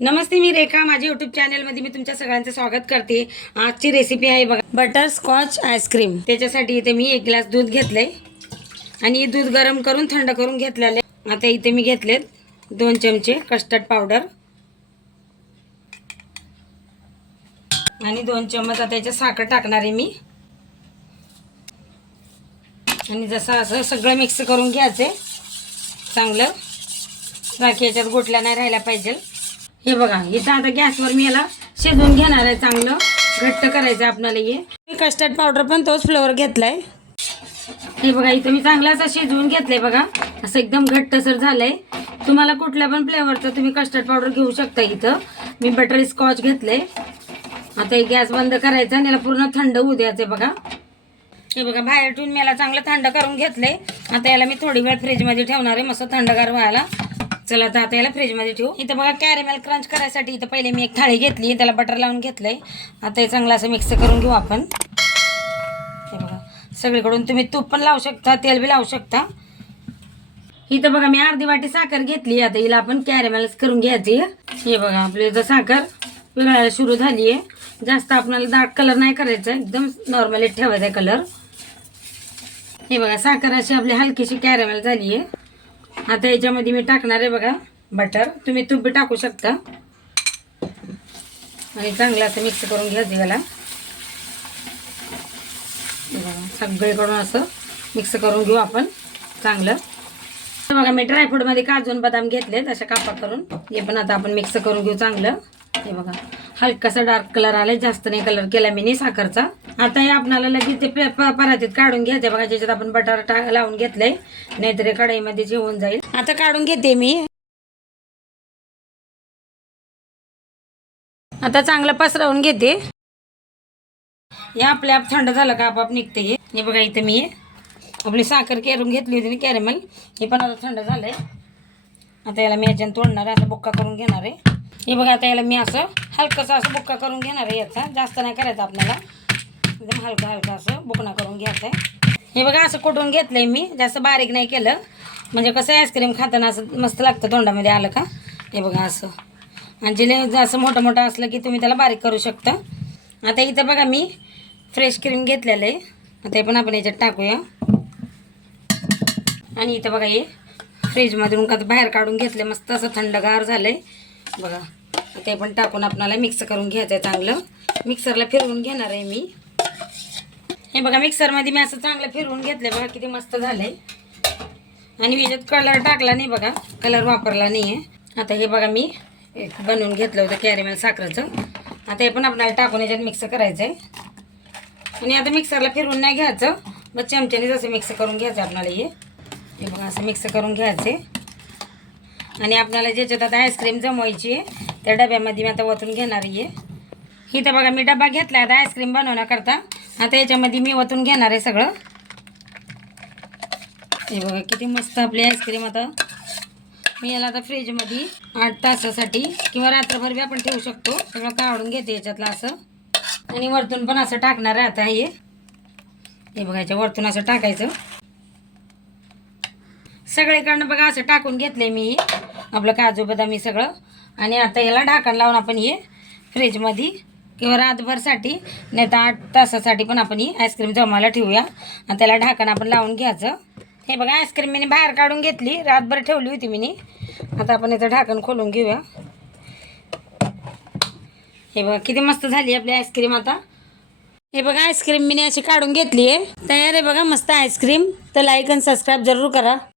नमस्ते मी रेखा. माझ्या यूट्यूब चॅनलमध्ये मी तुमच्या सगळ्यांचं स्वागत करते. आजची रेसिपी आहे बघा. बटरस्कॉच आईस्क्रीम त्याच्यासाठी इथे मी एक ग्लास दूध घेतलंय. आणि दूध गरम करून थंड करून घेतलेले आता इथे मी घेतलेत दोन चमचे कस्टर्ड पावडर आणि दोन चम्मच आता याच्यात साखर टाकणार आहे मी. आणि जसं असं सगळं मिक्स करून घ्यायचं चांगलं. बाकी याच्यात गोटल्या नाही राहायला पाहिजे हे बघा इथं आता गॅसवर मी याला शिजवून घेणार आहे चांगलं. घट्ट करायचं आहे आपल्याला हे. मी कस्टर्ड पावडर पण तोच फ्लेवर घेतलाय. हे बघा इथं मी चांगलं असं शिजवून घेतलंय बघा. असं एकदम घट्टसर झालंय. तुम्हाला कुठल्या पण फ्लेवरचं तुम्ही कस्टर्ड पावडर घेऊ शकता इथं. मी बटर स्कॉच घेतलंय. आता हे गॅस बंद करायचा आणि याला पूर्ण थंड होऊ द्यायचं बघा. हे बघा बाहेर ठेवून मी याला चांगलं थंड करून घेतलंय. आता याला मी थोडी वेळ फ्रीजमध्ये ठेवणार आहे मस्त थंडगार व्हायला. चला आता आता याला फ्रीजमध्ये ठेवू. इथं बघा कॅरेमेल क्रंच करायसाठी इथं पहिले मी एक थाळी घेतली त्याला बटर लावून घेतलंय. आता हे चांगलं असं मिक्स करून घेऊ आपण. हे बघा सगळीकडून तुम्ही तूप पण लावू शकता तेल बी लावू शकता. इथं बघा मी अर्धी वाटी साखर घेतली आता हिला आपण कॅरेमेलच करून घ्यायची. हे बघा आपली इथं साखर पिघळायला सुरू झाली आहे जास्त आपल्याला डार्क कलर नाही करायचा एकदम नॉर्मली ठेवायचा आहे कलर हे बघा साखर अशी आपली हलकीशी कॅरेमेल झाली आहे आता याच्यामध्ये मी टाकणार आहे बघा बटर तुम्ही तूप बी टाकू शकता. आणि चांगलं असं मिक्स करून घ्यायचं याला सगळीकडून असं मिक्स करून घेऊ आपण. चांगलं. बघा मी ड्रायफ्रूटमध्ये काजून बदाम घेतलेत अशा कापा करून हे पण आता आपण मिक्स करून घेऊ चांगलं. हे बघा. हलकासा डार्क कलर आलाय जास्त नाही कलर केला मी नाही साखरचा. आता हे आपणाला लगेच ते परातीत काढून घ्यायचे. बघा ज्याच्यात आपण बटाटा लावून घेतलंय नाहीतर हे कढईमध्ये जेवून जाईल. आता काढून घेते मी. आता चांगलं पसरवून घेते. हे आपल्या आप थंड झालं का आपाप निघते हे. हे बघा इथं मी. आपली साखर केरून घेतली होती ना कॅरेमल हे पण आता थंड झालंय. आता याला मी याच्यानं तोडणार आहे असं बुक्का करून घेणार आहे. हे बघा आता याला मी असं हलकंसं असं बुक्का करून घेणार आहे याचा. जास्त नाही करायचं आपल्याला. एकदम हलकं हलकं असं बुकणा करून घ्यायचं आहे. हे बघा असं कुटून घेतलंय मी. जास्त बारीक नाही केलं. म्हणजे कसं आईस्क्रीम खाताना असं मस्त लागतं. तोंडामध्ये आलं का? हे बघा असं. आणि जिले असं मोठं मोठं असलं की तुम्ही त्याला बारीक करू शकता. आता इथं बघा मी फ्रेश क्रीम घेतलेलं आहे. आता हे पण आपण याच्यात टाकूया. आणि इथं बघा हे फ्रीजमधून का बाहेर काढून घेतले मस्त असं थंडगार झालं आहे बघा आता पण टाकून आपणाला मिक्स करून घ्यायचं आहे चांगलं. मिक्सरला फिरवून घेणार आहे मी. हे बघा मिक्सरमध्ये मी असं चांगलं फिरवून घेतलं बघा किती मस्त झालं आहे आणि मी कलर टाकला नाही बघा कलर वापरला नाही आहे आता हे बघा मी एक बनवून घेतलं होतं कॅरेमेल साखरेचं. आता हे पण आपल्याला टाकून याच्यात मिक्स करायचं आहे आणि आता मिक्सरला फिरवून नाही घ्यायचं मग चमच्याने जसं मिक्स करून घ्यायचं आपल्याला हे. हे बघा असं मिक्स करून घ्यायचं आहे आणि आपल्याला ज्याच्यात आता आईस्क्रीम जमवायची आहे त्या डब्यामध्ये मी आता ओतून घेणार आहे. इथं बघा मी डबा घेतला आता आईस्क्रीम बनवण्याकरता. आता याच्यामध्ये मी ओतून घेणार आहे सगळं. हे बघा किती मस्त आपली आईस्क्रीम आता. मी याला आता फ्रीजमध्ये आठ तासासाठी किंवा रात्रभर बी आपण ठेवू शकतो. सगळं काढून घेते याच्यातलं असं. आणि वरतून पण असं टाकणार आहे आता हे. हे बघा याच्या वरतून असं टाकायचं. सगळीकडनं बघा असं टाकून घेतलंय मी. आपलं काजू बदामी सगळं. आणि आता याला ढाकण लावून आपण हे फ्रीजमध्ये किंवा रातभरसाठी नाही तर आठ तासासाठी पण आपण ही आईस्क्रीम जमायला ठेवूया. आणि त्याला ढाकण आपण लावून घ्यायचं. हे बघा आईस्क्रीम मी बाहेर काढून घेतली. रातभर ठेवली होती मी आता आपण याचं ढाकण खोलून घेऊया. हे बघा किती मस्त झाली आपली आईस्क्रीम आता. हे बघा आईस्क्रीम मी अशी काढून घेतली आहे तयार आहे बघा मस्त आईस्क्रीम तर लाईक आणि सबस्क्राईब जरूर करा.